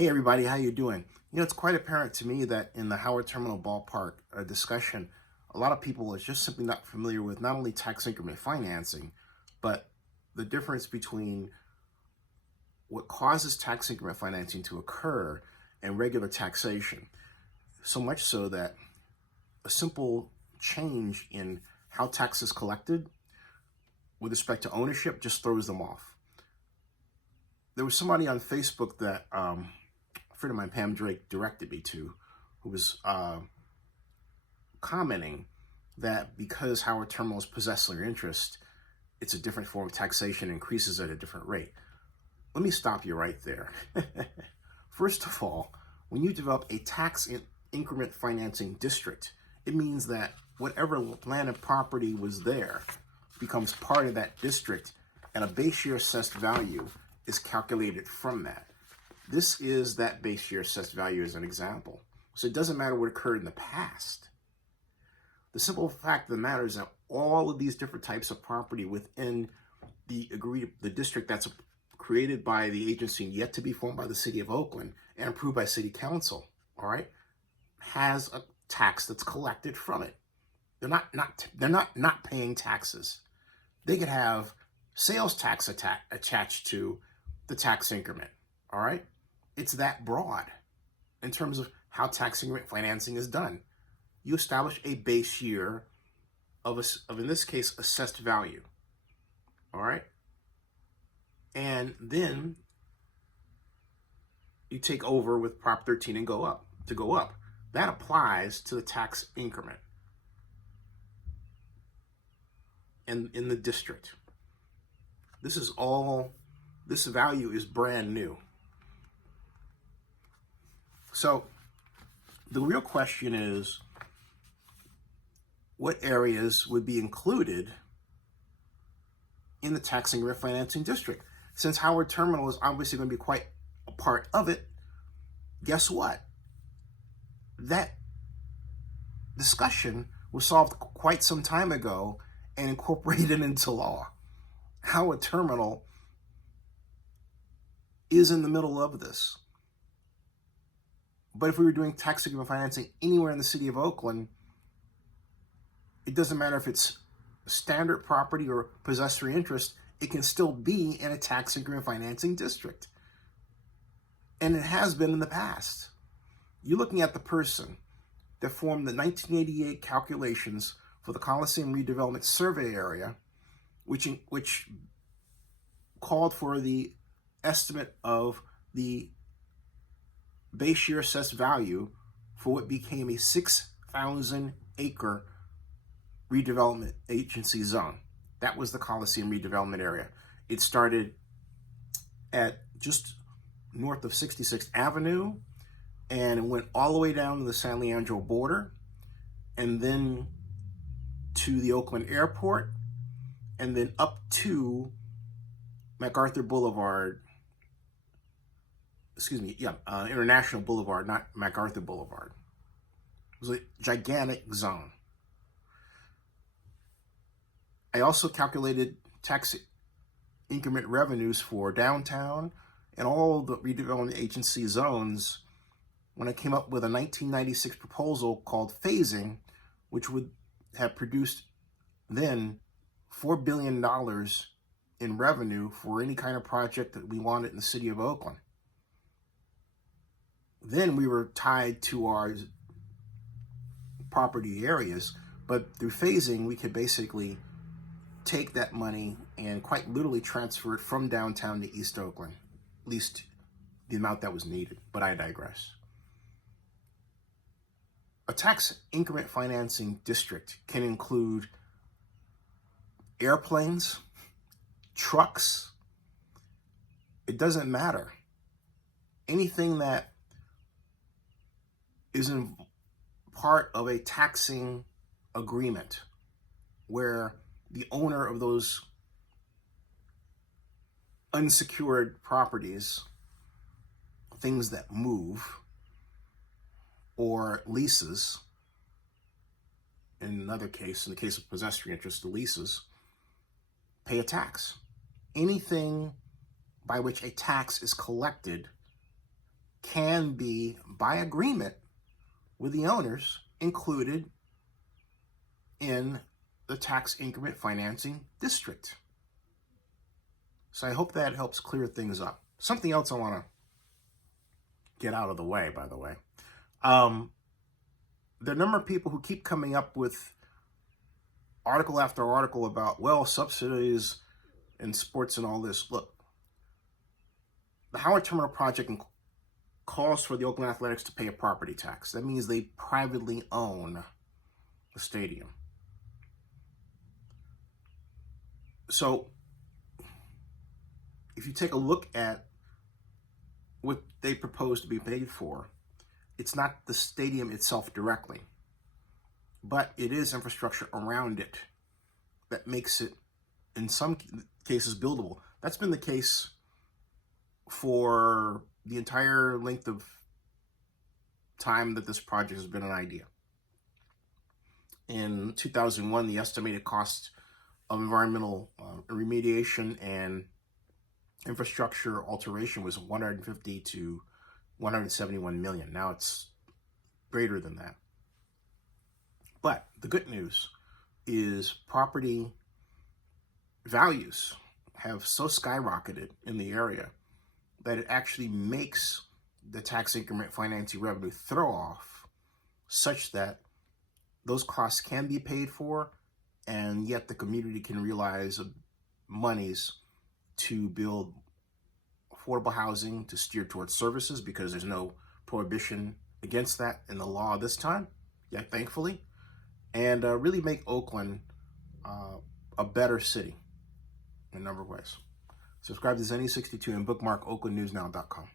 Hey everybody, how you doing? It's quite apparent to me that in the Howard Terminal Ballpark discussion, a lot of people are just simply not familiar with not only tax increment financing, but the difference between what causes tax increment financing to occur and regular taxation. So much so that a simple change in how tax is collected with respect to ownership just throws them off. There was somebody on Facebook that a friend of mine, Pam Drake, directed me to, who was commenting that because Howard Terminal is possessory interest, it's a different form of taxation, increases at a different rate. Let me stop you right there. First of all, when you develop a tax increment financing district, it means that whatever land and property was there becomes part of that district, and a base year assessed value is calculated from that. This is that base year assessed value as an example. So it doesn't matter what occurred in the past. The simple fact of the matter is that all of these different types of property within the district that's created by the agency and yet to be formed by the city of Oakland and approved by city council, all right, has a tax that's collected from it. They're not paying taxes. They could have sales tax attached to the tax increment, all right? It's that broad in terms of how tax increment financing is done. You establish a base year of in this case, assessed value, all right? And then you take over with Prop 13 and go up. That applies to the tax increment in the district. This value is brand new. So the real question is, what areas would be included in the tax increment financing district? Since Howard Terminal is obviously going to be quite a part of it, guess what? That discussion was solved quite some time ago and incorporated into law. Howard Terminal is in the middle of this. But if we were doing tax increment financing anywhere in the city of Oakland, it doesn't matter if it's standard property or possessory interest, it can still be in a tax increment financing district. And it has been in the past. You're looking at the person that formed the 1988 calculations for the Coliseum Redevelopment Survey Area, which called for the estimate of the base year assessed value for what became a 6,000 acre redevelopment agency zone. That was the Coliseum redevelopment area. It started at just north of 66th Avenue and it went all the way down to the San Leandro border and then to the Oakland airport and then up to MacArthur Boulevard. International Boulevard, not MacArthur Boulevard. It was a gigantic zone. I also calculated tax increment revenues for downtown and all the redevelopment agency zones when I came up with a 1996 proposal called phasing, which would have produced then $4 billion in revenue for any kind of project that we wanted in the city of Oakland. Then we were tied to our property areas, but through phasing, we could basically take that money and quite literally transfer it from downtown to East Oakland, at least the amount that was needed, but I digress. A tax increment financing district can include airplanes, trucks, it doesn't matter. Anything that is in part of a taxing agreement where the owner of those unsecured properties, things that move, or leases, in another case, in the case of possessory interest, the leases, pay a tax. Anything by which a tax is collected can be, by agreement with the owners, included in the tax increment financing district. So I hope that helps clear things up. Something else I want to get out of the way, by the way. The number of people who keep coming up with article after article about, well, subsidies in sports and all this. Look, the Howard Terminal project calls for the Oakland Athletics to pay a property tax. That means they privately own the stadium. So if you take a look at what they propose to be paid for, it's not the stadium itself directly, but it is infrastructure around it that makes it, in some cases, buildable. That's been the case for the entire length of time that this project has been an idea. In 2001, the estimated cost of environmental remediation and infrastructure alteration was 150 to 171 million. Now it's greater than that. But the good news is property values have so skyrocketed in the area that it actually makes the tax increment financing revenue throw off such that those costs can be paid for, and yet the community can realize monies to build affordable housing, to steer towards services, because there's no prohibition against that in the law this time, yet thankfully, and really make Oakland a better city in a number of ways. Subscribe to Zenny62 and bookmark oaklandnewsnow.com.